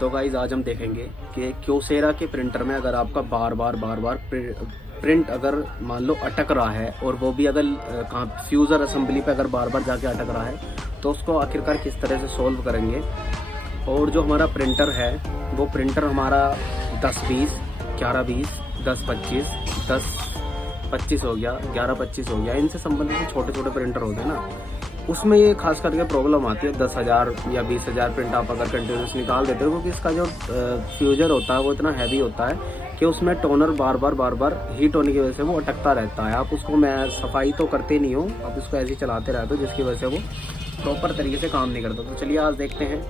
तो गाइज आज हम देखेंगे कि क्योसेरा के प्रिंटर में अगर आपका बार बार प्रिंट अगर मान लो अटक रहा है और वो भी अगर कहाँ फ्यूज़र असेंबली पे अगर बार जाके अटक रहा है तो उसको आखिरकार किस तरह से सॉल्व करेंगे। और जो हमारा प्रिंटर है वो प्रिंटर हमारा 10-20, 11-20, 10-25, 10-25 हो गया, 11-25 हो गया, इनसे संबंधित छोटे छोटे प्रिंटर होते हैं ना, उसमें ये खास करके प्रॉब्लम आती है। 10,000 या 20,000 प्रिंट आप अगर कंटिन्यूस निकाल देते हो क्योंकि इसका जो फ्यूजर होता है वो इतना हैवी होता है कि उसमें टोनर बार बार हीट होने की वजह से वो अटकता रहता है। आप उसको मैं सफाई तो करते नहीं हो, आप उसको ऐसे ही चलाते रहते हो जिसकी वजह से वो प्रॉपर तरीके से काम नहीं करता। तो चलिए आज देखते हैं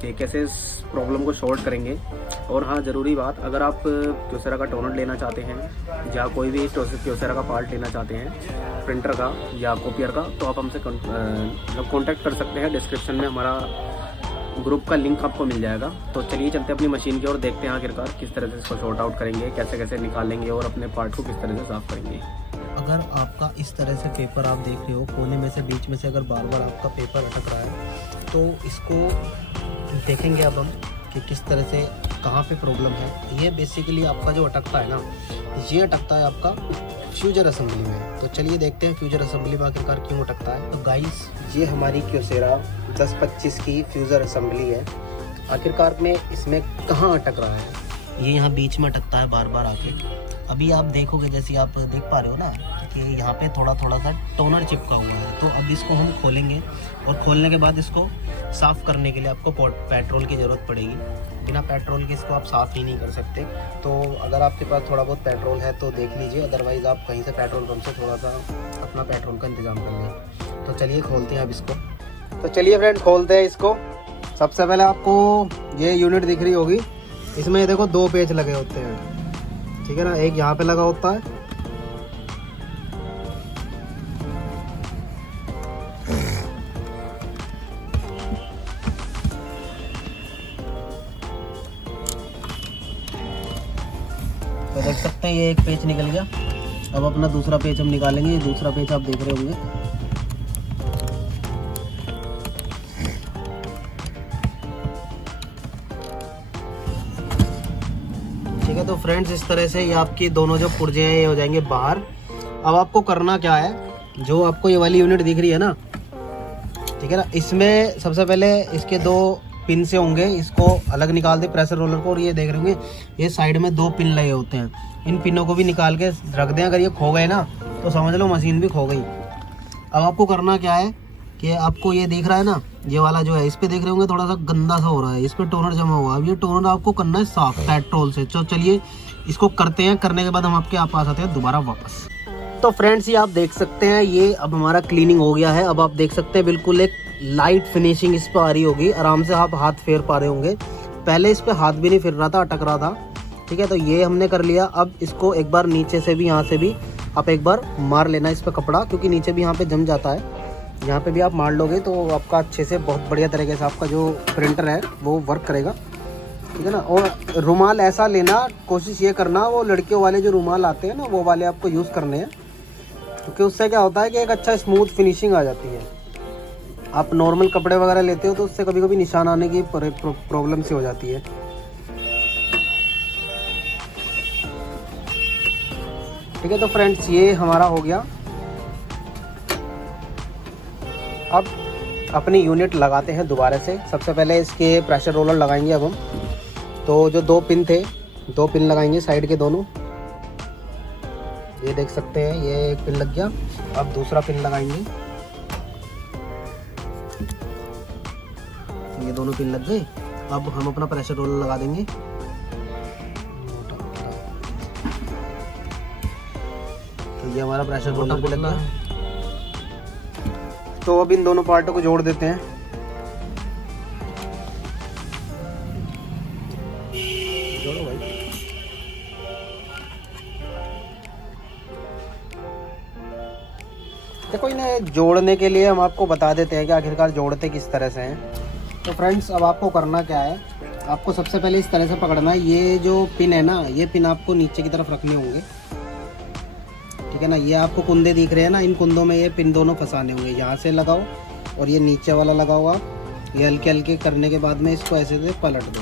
कि कैसे इस प्रॉब्लम को सॉल्व करेंगे। और हाँ, ज़रूरी बात, अगर आप क्योसेरा का टोनर लेना चाहते हैं या कोई भी क्योसेरा का पार्ट लेना चाहते हैं प्रिंटर का या कॉपियर का, तो आप हमसे कांटेक्ट कर सकते हैं। डिस्क्रिप्शन में हमारा ग्रुप का लिंक आपको मिल जाएगा। तो चलिए चलते हैं अपनी मशीन की ओर, देखते हैं आखिरकार किस तरह से इसको सॉर्ट आउट करेंगे, कैसे कैसे निकालेंगे और अपने पार्ट को किस तरह से साफ़ करेंगे। अगर आपका इस तरह से पेपर आप देख रहे हो, कोने में से बीच में से अगर बार बार आपका पेपर अटक रहा है तो इसको देखेंगे अब हम कि किस तरह से कहाँ पे प्रॉब्लम है। ये बेसिकली आपका जो अटकता है ना, ये अटकता है आपका फ्यूजर असेंबली में। तो चलिए देखते हैं फ्यूजर असेंबली में आखिरकार क्यों अटकता है। तो गाइस, ये हमारी क्योसेरा 10-25 की फ्यूजर असेंबली है। आखिरकार में इसमें कहाँ अटक रहा है, ये यहाँ बीच में अटकता है बार बार आके। अभी आप देखोगे, जैसे आप देख पा रहे हो ना कि यहाँ पे थोड़ा सा टोनर चिपका हुआ है। तो अब इसको हम खोलेंगे और खोलने के बाद इसको साफ़ करने के लिए आपको पेट्रोल की ज़रूरत पड़ेगी। बिना पेट्रोल के इसको आप साफ़ ही नहीं कर सकते। तो अगर आपके पास थोड़ा बहुत पेट्रोल है तो देख लीजिए, अदरवाइज़ आप कहीं से पेट्रोल पंप से थोड़ा सा अपना पेट्रोल का इंतज़ाम कर लें। तो चलिए खोलते हैं अब इसको। तो चलिए फ्रेंड, खोलते हैं इसको। सबसे पहले आपको ये यूनिट दिख रही होगी, इसमें देखो 2 पेच लगे होते हैं, ठीक है ना। एक यहाँ पे लगा होता है, तो देख सकते हैं ये एक पेच निकल गया। अब अपना दूसरा पेच हम निकालेंगे। ये दूसरा पेच आप देख रहे होंगे, ठीक है। तो फ्रेंड्स, इस तरह से ये आपकी दोनों जो पुर्जे हैं ये हो जाएंगे बाहर। अब आपको करना क्या है, जो आपको ये वाली यूनिट दिख रही है ना, ठीक है ना, इसमें सबसे पहले इसके 2 पिन से होंगे, इसको अलग निकाल दे प्रेशर रोलर को। और ये देख रहे होंगे ये साइड में 2 पिन लगे होते हैं, इन पिनों को भी निकाल के रख दें। अगर ये खो गए ना तो समझ लो मशीन भी खो गई। अब आपको करना क्या है कि आपको ये दिख रहा है ना, ये वाला जो है, इस पे देख रहे होंगे थोड़ा सा गंदा सा हो रहा है, इस पे टोनर जमा हुआ है। अब ये टोनर आपको करना है साफ पेट्रोल से। तो चलिए इसको करते हैं, करने के बाद हम आपके पास आते हैं दोबारा वापस। तो फ्रेंड्स, ये आप देख सकते हैं, ये अब हमारा क्लीनिंग हो गया है। अब आप देख सकते हैं बिल्कुल एक लाइट फिनिशिंग इस पर आ रही होगी, आराम से आप हाथ फेर पा रहे होंगे। पहले इस पे हाथ भी नहीं फिर रहा था, अटक रहा था, ठीक है। तो ये हमने कर लिया। अब इसको एक बार नीचे से भी, यहाँ से भी आप एक बार मार लेना इस पर कपड़ा, क्योंकि नीचे भी यहाँ पे जम जाता है। यहाँ पे भी आप मार लोगे तो आपका अच्छे से बहुत बढ़िया तरीके से आपका जो प्रिंटर है वो वर्क करेगा, ठीक है ना। और रुमाल ऐसा लेना, कोशिश ये करना वो लड़कियों वाले जो रुमाल आते हैं ना वो वाले आपको यूज़ करने हैं, क्योंकि उससे क्या होता है कि एक अच्छा स्मूथ फिनिशिंग आ जाती है। आप नॉर्मल कपड़े वगैरह लेते हो तो उससे कभी कभी निशान आने की प्रॉब्लम सी हो जाती है, ठीक है। तो फ्रेंड्स, ये हमारा हो गया। अब अपनी यूनिट लगाते हैं दोबारा से। सबसे पहले इसके प्रेशर रोलर लगाएंगे अब हम। तो जो 2 पिन थे, 2 पिन लगाएंगे साइड के दोनों। ये देख सकते हैं ये एक पिन लग गया। अब दूसरा पिन लगाएंगे, ये दोनों पिन लग गए। अब हम अपना प्रेशर रोलर लगा देंगे। तो ये हमारा प्रेशर रोलर भी लग गया। तो अब इन दोनों पार्टों को जोड़ देते हैं। जोड़ो भाई। देखो, इन्हें जोड़ने के लिए हम आपको बता देते हैं कि आखिरकार जोड़ते किस तरह से हैं। तो फ्रेंड्स, अब आपको करना क्या है, आपको सबसे पहले इस तरह से पकड़ना है। ये जो पिन है ना, ये पिन आपको नीचे की तरफ रखने होंगे, ठीक है ना। ये आपको कुंदे दिख रहे हैं ना, इन कुंदों में ये पिन दोनों फंसाने होंगे। यहाँ से लगाओ और ये नीचे वाला लगाओ आप। ये हल्के हल्के करने के बाद में इसको ऐसे से पलट दो।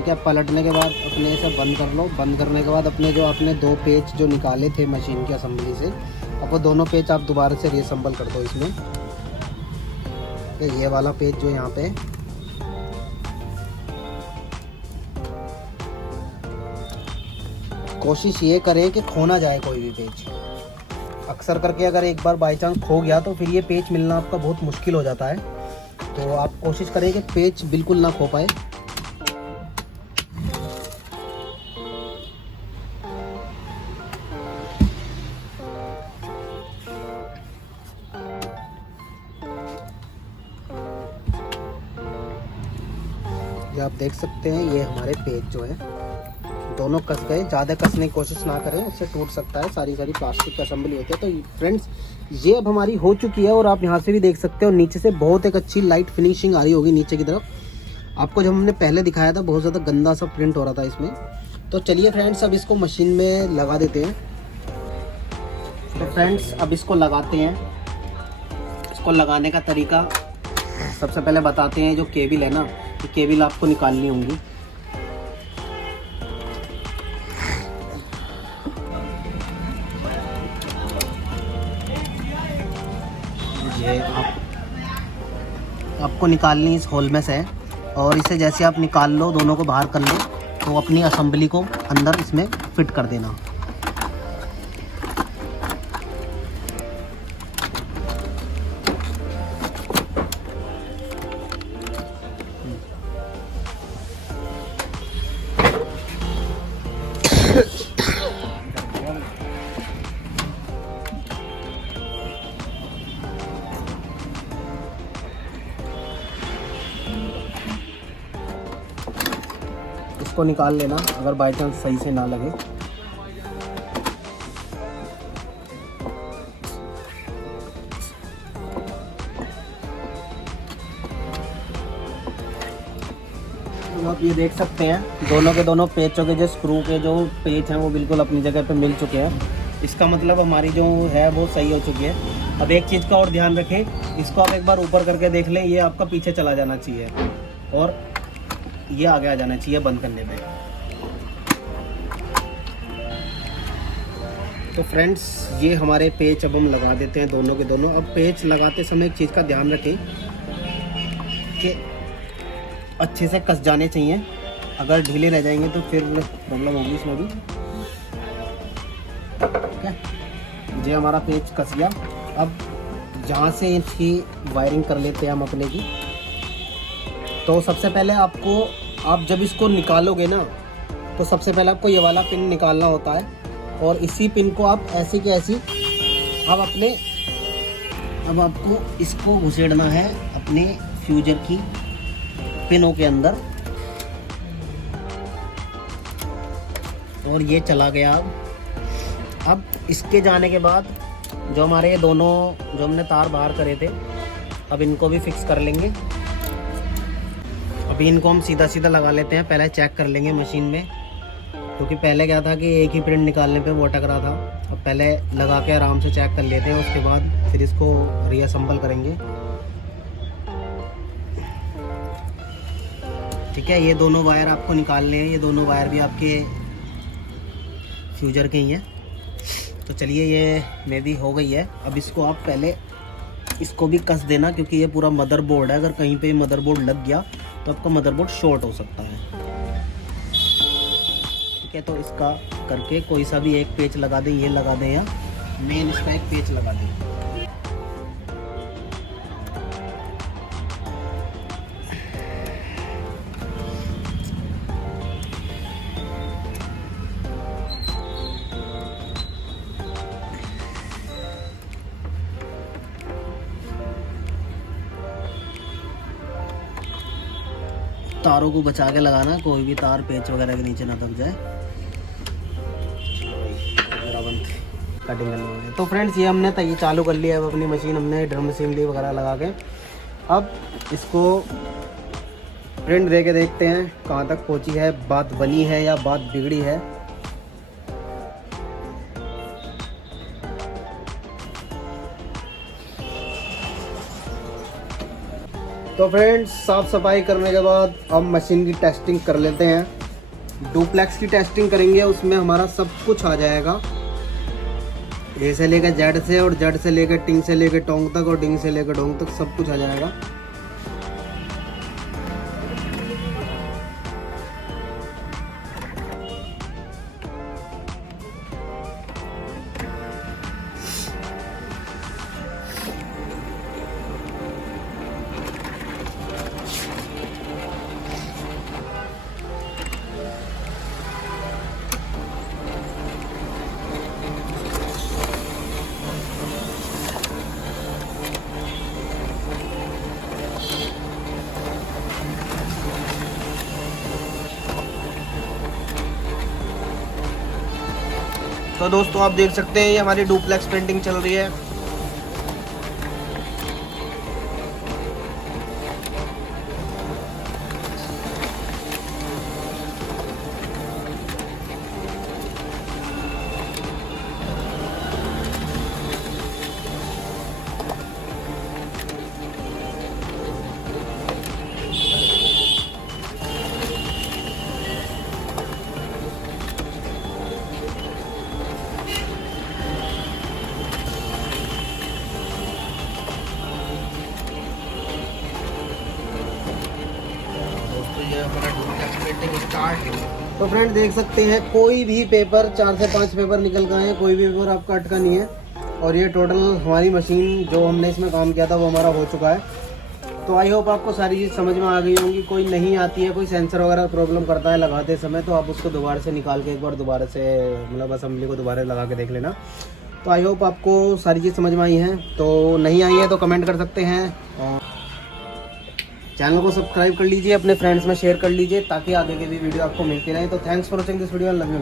ठीक है। पलटने के बाद अपने से बंद कर लो। बंद करने के बाद अपने जो आपने 2 पेच जो निकाले थे मशीन की असेंबली से, अब वो दोनों पेच आप दोबारा से रीअसेंबल कर दो इसमें। तो ये वाला पेच जो यहाँ पे, कोशिश ये करें कि खो ना जाए कोई भी पेच। अक्सर करके अगर एक बार बाई चांस खो गया तो फिर ये पेच मिलना आपका बहुत मुश्किल हो जाता है। तो आप कोशिश करें कि पेच बिल्कुल ना खो पाए। ये आप देख सकते हैं, ये हमारे पेच जो है दोनों कस गए। ज़्यादा कसने की कोशिश ना करें, उससे टूट सकता है। सारी प्लास्टिक की असेंबली होती है। तो फ्रेंड्स ये अब हमारी हो चुकी है और आप यहाँ से भी देख सकते हो नीचे से बहुत एक अच्छी लाइट फिनिशिंग आ रही होगी नीचे की तरफ। आपको जब हमने पहले दिखाया था बहुत ज़्यादा गंदा सा प्रिंट हो रहा था इसमें। तो चलिए फ्रेंड्स अब इसको मशीन में लगा देते हैं। तो फ्रेंड्स अब इसको लगाते हैं। इसको लगाने का तरीका सबसे पहले बताते हैं। जो केबल है ना, ये केबल आपको निकालनी होंगी। ये आपको निकालनी इस होल में से है और इसे जैसे आप निकाल लो, दोनों को बाहर कर लो, तो अपनी असेंबली को अंदर इसमें फिट कर देना। इसको निकाल लेना अगर बाई चांस सही से ना लगे। तो आप ये देख सकते हैं दोनों के दोनों पेचों के जो स्क्रू के जो पेच हैं वो बिल्कुल अपनी जगह पे मिल चुके हैं। इसका मतलब हमारी जो है वो सही हो चुकी है। अब एक चीज़ का और ध्यान रखें, इसको आप एक बार ऊपर करके देख लें। ये आपका पीछे चला जाना चाहिए और ये आगे आ जाना चाहिए बंद करने में। तो फ्रेंड्स ये हमारे पेच अब हम लगा देते हैं दोनों के दोनों। अब पेच लगाते समय एक चीज़ का ध्यान रखें कि अच्छे से कस जाने चाहिए। अगर ढीले रह जाएंगे तो फिर प्रॉब्लम होगी इसमें भी। ठीक है, ये हमारा पेच कस गया। अब जहाँ से इसकी वायरिंग कर लेते हैं हम अपने की। तो सबसे पहले आपको, आप जब इसको निकालोगे ना, तो सबसे पहले आपको ये वाला पिन निकालना होता है और इसी पिन को आप ऐसी के ऐसी अब आपको इसको घुसेड़ना है अपने फ्यूजर की पिनों के अंदर। और ये चला गया। अब इसके जाने के बाद जो हमारे ये दोनों जो हमने तार बाहर करे थे, अब इनको भी फिक्स कर लेंगे। अभी इनको हम सीधा सीधा लगा लेते हैं। पहले चेक कर लेंगे मशीन में, क्योंकि पहले क्या था कि एक ही प्रिंट निकालने पे वो अटक रहा था। अब पहले लगा के आराम से चेक कर लेते हैं, उसके बाद फिर इसको रीअसेंबल करेंगे। ठीक है, ये दोनों वायर आपको निकालने हैं। ये दोनों वायर भी आपके फ्यूजर के ही हैं। तो चलिए ये मे भी हो गई है। अब इसको आप पहले इसको भी कस देना, क्योंकि ये पूरा मदरबोर्ड है। अगर कहीं पे मदरबोर्ड लग गया तो आपका मदरबोर्ड शॉर्ट हो सकता है। ठीक है, तो इसका करके कोई सा भी एक पेच लगा दें, ये लगा दें या मेन इसका एक पेच लगा दें। तारों को बचा के लगाना, कोई भी तार पेच वगैरह के नीचे ना दब जाए। कटिंग करना है। तो फ्रेंड्स ये हमने ये चालू कर लिया है अपनी मशीन। हमने ड्रम असेंबली वगैरह लगा के अब इसको प्रिंट दे के देखते हैं कहाँ तक पहुँची है, बात बनी है या बात बिगड़ी है। तो फ्रेंड्स साफ सफाई करने के बाद हम मशीन की टेस्टिंग कर लेते हैं। डुप्लेक्स की टेस्टिंग करेंगे, उसमें हमारा सब कुछ आ जाएगा, ए से लेकर जेड से, और जेड से लेकर टिंग से लेकर टोंग तक, और टिंग से लेकर डोंग तक सब कुछ आ जाएगा। तो दोस्तों आप देख सकते हैं ये हमारी डुप्लेक्स प्रिंटिंग चल रही है। तो फ्रेंड देख सकते हैं कोई भी पेपर, 4 से 5 पेपर निकल गए हैं, कोई भी पेपर आपका अटका नहीं है। और ये टोटल हमारी मशीन जो हमने इसमें काम किया था वो हमारा हो चुका है। तो आई होप आपको सारी चीज़ समझ में आ गई होंगी। कोई नहीं आती है, कोई सेंसर वगैरह प्रॉब्लम करता है लगाते समय, तो आप उसको दोबारा से निकाल के एक बार दोबारा से मतलब असेंबली को दोबारा लगा के देख लेना। तो आई होप आपको सारी चीज़ समझ में आई हैं। तो नहीं आई है तो कमेंट कर सकते हैं, और चैनल को सब्सक्राइब कर लीजिए, अपने फ्रेंड्स में शेयर कर लीजिए ताकि आगे की भी वीडियो आपको मिलती रहे। तो thanks for watching this video, love you.